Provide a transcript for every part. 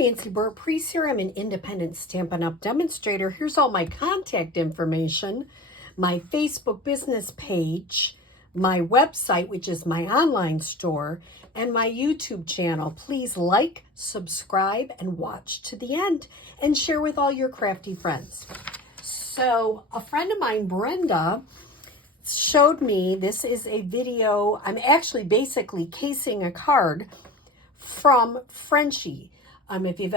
Nancy Burt-Preece here. I'm an independent Stampin' Up! Demonstrator. Here's all my contact information, my Facebook business page, my website, which is my online store, and my YouTube channel. Please like, subscribe, and watch to the end, and share with all your crafty friends. So a friend of mine, Brenda, showed me, this is a video, I'm actually basically casing a card from Frenchie. If you've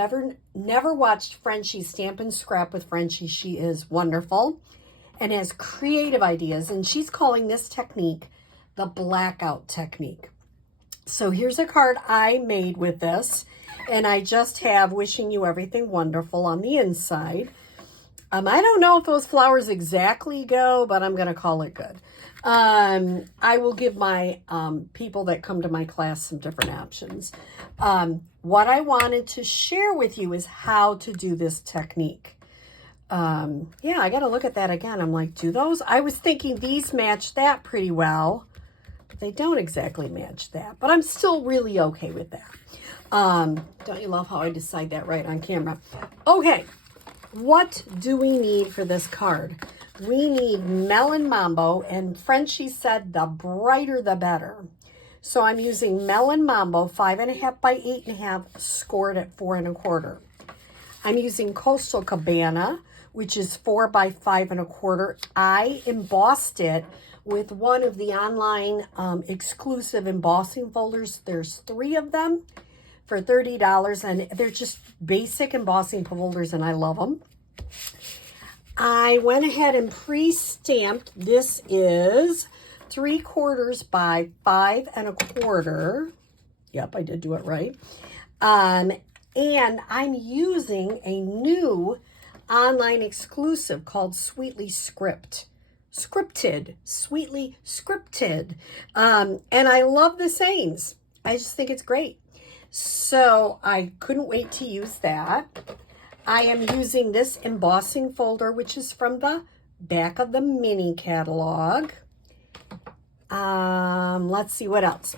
never watched Frenchie Stamp and Scrap with Frenchie, she is wonderful and has creative ideas, and she's calling this technique the blackout technique. So here's a card I made with this, and I just have wishing you everything wonderful on the inside. I don't know if those flowers exactly go, but I'm going to call it good. I will give my people that come to my class some different options. What I wanted to share with you is how to do this technique. Yeah, I got to look at that again. I'm like, do those? I was thinking these match that pretty well, but they don't exactly match that. But I'm still really okay with that. Don't you love how I decide that right on camera? Okay, what do we need for this card? We need Melon Mambo, and Frenchie said the brighter the better. So I'm using Melon Mambo 5.5 by 8.5, scored at 4 1/4. I'm using Coastal Cabana, which is 4 by 5 1/4. I embossed it with one of the online exclusive embossing folders. There's 3 of them for $30, and they're just basic embossing folders, and I love them. I went ahead and pre-stamped. This is 3/4 by 5 1/4. Yep, I did do it right. And I'm using a new online exclusive called Sweetly Scripted. Sweetly Scripted. And I love the sayings. I just think it's great. So I couldn't wait to use that. I am using this embossing folder, which is from the back of the mini catalog. Let's see what else.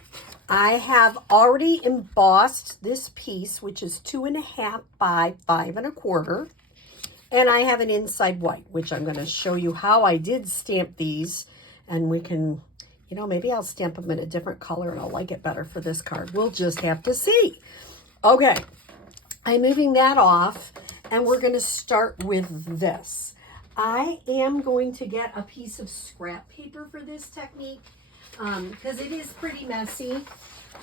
I have already embossed this piece, which is 2.5 by 5 1/4. And I have an inside white, which I'm going to show you how I did stamp these. And we can, maybe I'll stamp them in a different color and I'll like it better for this card. We'll just have to see. Okay, I'm moving that off. And we're going to start with this. I am going to get a piece of scrap paper for this technique because it is pretty messy.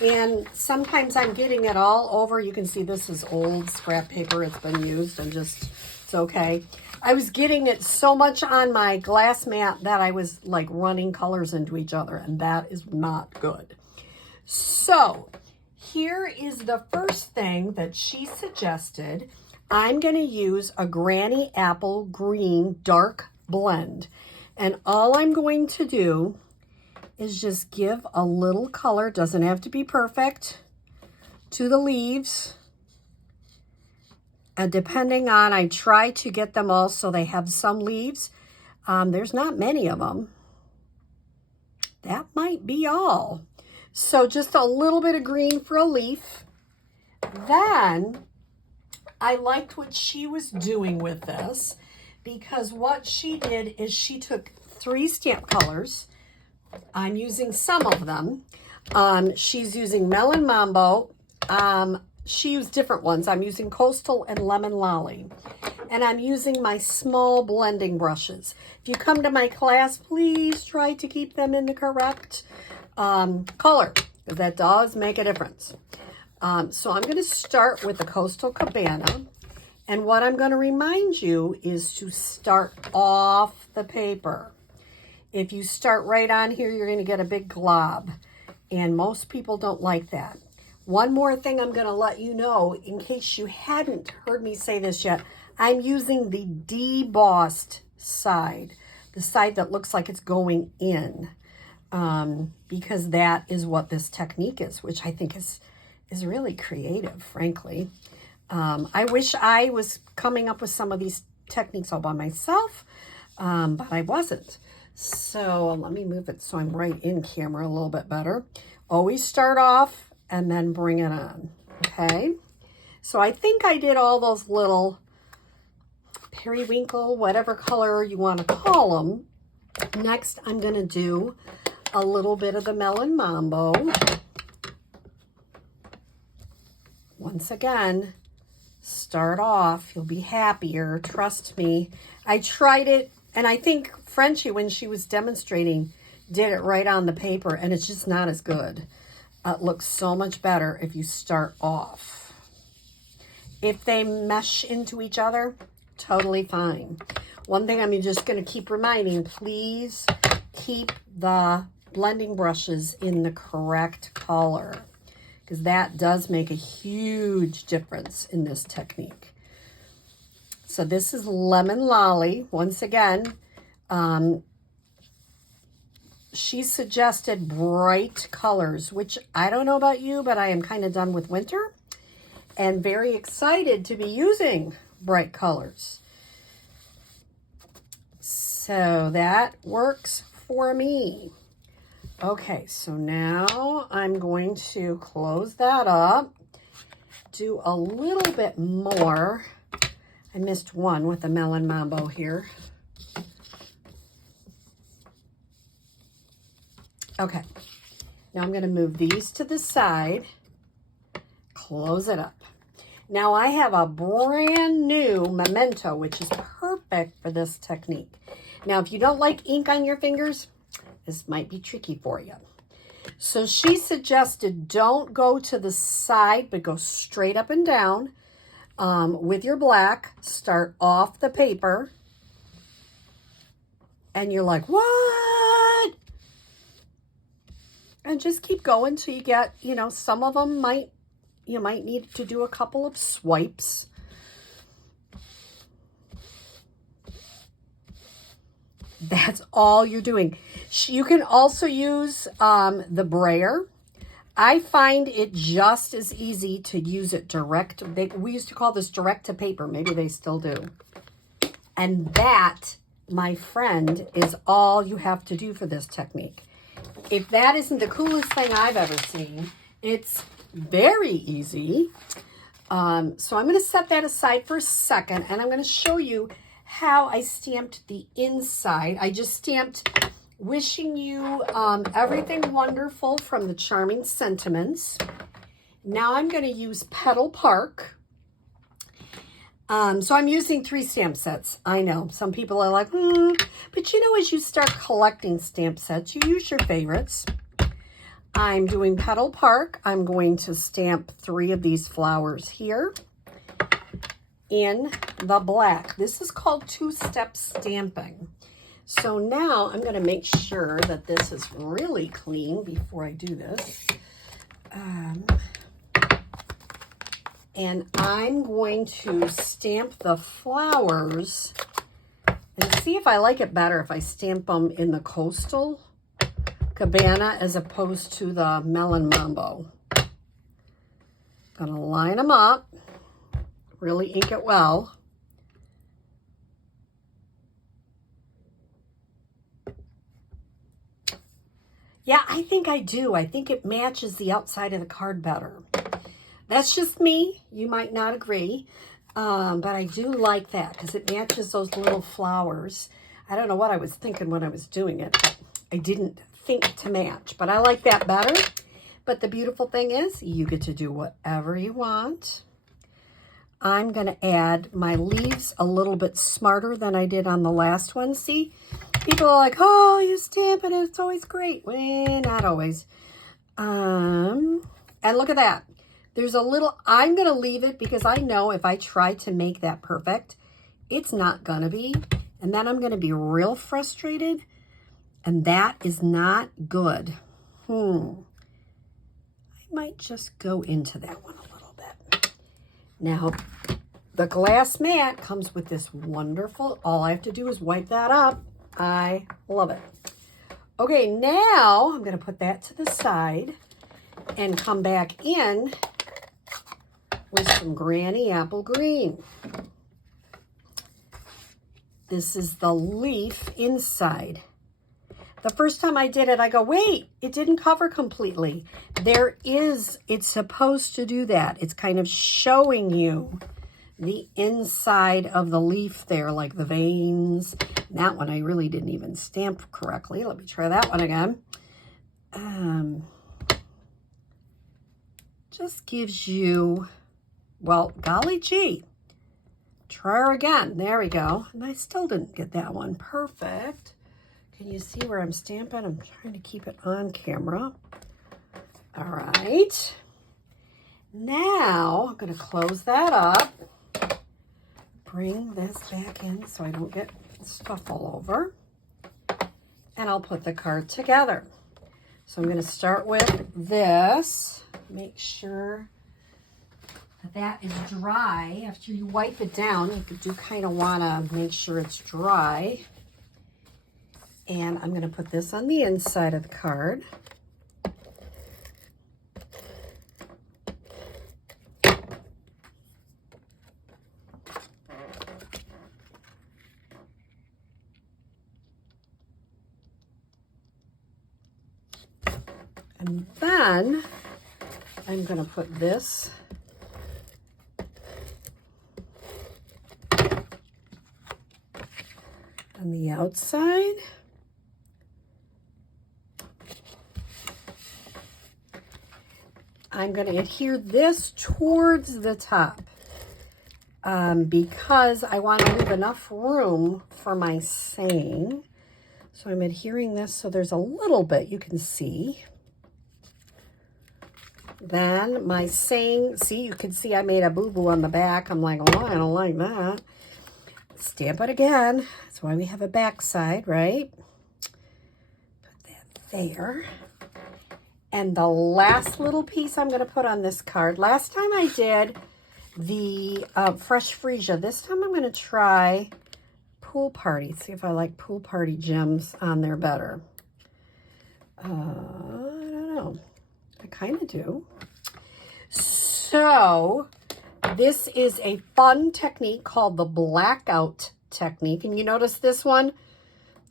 And sometimes I'm getting it all over. You can see this is old scrap paper. It's been used and it's okay. I was getting it so much on my glass mat that I was like running colors into each other, and that is not good. So here is the first thing that she suggested. I'm going to use a Granny Apple Green Dark Blend. And all I'm going to do is just give a little color, doesn't have to be perfect, to the leaves. And depending on, I try to get them all so they have some leaves. There's not many of them. That might be all. So just a little bit of green for a leaf. Then I liked what she was doing with this, because what she did is she took 3 stamp colors. I'm using some of them. She's using Melon Mambo. She used different ones. I'm using Coastal and Lemon Lolly. And I'm using my small blending brushes. If you come to my class, please try to keep them in the correct color, because that does make a difference. So I'm going to start with the Coastal Cabana. And what I'm going to remind you is to start off the paper. If you start right on here, you're going to get a big glob. And most people don't like that. One more thing I'm going to let you know, in case you hadn't heard me say this yet, I'm using the debossed side. The side that looks like it's going in. Because that is what this technique is, which I think is really creative, frankly. I wish I was coming up with some of these techniques all by myself, but I wasn't. So let me move it so I'm right in camera a little bit better. Always start off and then bring it on, okay? So I think I did all those little periwinkle, whatever color you want to call them. Next, I'm going to do a little bit of the Melon Mambo. Once again, start off. You'll be happier. Trust me. I tried it, and I think Frenchie, when she was demonstrating, did it right on the paper, and it's just not as good. It looks so much better if you start off. If they mesh into each other, totally fine. One thing I'm just going to keep reminding, please keep the blending brushes in the correct color, because that does make a huge difference in this technique. So this is Lemon Lolly. Once again, she suggested bright colors, which I don't know about you, but I am kind of done with winter and very excited to be using bright colors. So that works for me. Okay, so now I'm going to close that up, do a little bit more. I missed one with the Melon Mambo here. Okay, now I'm going to move these to the side, close it up. Now I have a brand new Memento, which is perfect for this technique. Now, if you don't like ink on your fingers, this might be tricky for you. So she suggested don't go to the side, but go straight up and down with your black. Start off the paper. And you're like, what? And just keep going till you get, you know, some of them you might need to do a couple of swipes. That's all you're doing. You can also use the brayer. I find it just as easy to use it direct. We used to call this direct to paper. Maybe they still do. And that, my friend, is all you have to do for this technique. If that isn't the coolest thing I've ever seen, it's very easy. So I'm going to set that aside for a second, and I'm going to show you how I stamped the inside. I just stamped wishing you everything wonderful from the Charming Sentiments. Now I'm going to use Petal Park. So I'm using 3 stamp sets. I know some people are like, but you know, as you start collecting stamp sets, you use your favorites. I'm doing Petal Park. I'm going to stamp 3 of these flowers here in the black. This is called 2-step stamping. So now I'm going to make sure that this is really clean before I do this. And I'm going to stamp the flowers and see if I like it better if I stamp them in the Coastal Cabana as opposed to the Melon Mambo. Gonna line them up, really ink it well. Yeah, I think I do. I think it matches the outside of the card better. That's just me. You might not agree, but I do like that because it matches those little flowers. I don't know what I was thinking when I was doing it, but I didn't think to match, but I like that better. But the beautiful thing is you get to do whatever you want. I'm going to add my leaves a little bit smarter than I did on the last one. See, people are like, oh, you stamp it, it's always great. Well, not always. And look at that. There's a little, I'm going to leave it because I know if I try to make that perfect, it's not going to be. And then I'm going to be real frustrated. And that is not good. I might just go into that one a little bit. Now, the glass mat comes with this wonderful, all I have to do is wipe that up. I love it. Okay, now I'm going to put that to the side and come back in with some Granny Apple Green. This is the leaf inside. The first time I did it, I go, wait, it didn't cover completely. It's supposed to do that. It's kind of showing you the inside of the leaf there, like the veins. That one I really didn't even stamp correctly. Let me try that one again. Just gives you, well, golly gee. Try her again. There we go. And I still didn't get that one perfect. Can you see where I'm stamping? I'm trying to keep it on camera. All right. Now I'm going to close that up. Bring this back in so I don't get stuff all over. And I'll put the card together. So I'm going to start with this. Make sure that is dry. After you wipe it down, you do kind of want to make sure it's dry. And I'm going to put this on the inside of the card. And then I'm going to put this on the outside. I'm going to adhere this towards the top because I want to leave enough room for my saying. So I'm adhering this so there's a little bit you can see. Then my saying, see, you can see I made a boo-boo on the back. I'm like, oh, I don't like that. Stamp it again. That's why we have a back side, right? Put that there. And the last little piece I'm going to put on this card. Last time I did the Fresh Freesia. This time I'm going to try Pool Party. See if I like Pool Party gems on there better. I don't know. I kind of do. So this is a fun technique called the blackout technique. And you notice this one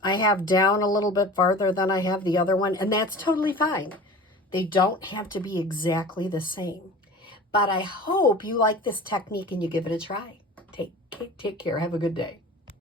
I have down a little bit farther than I have the other one. And that's totally fine. They don't have to be exactly the same. But I hope you like this technique and you give it a try. Take care. Have a good day.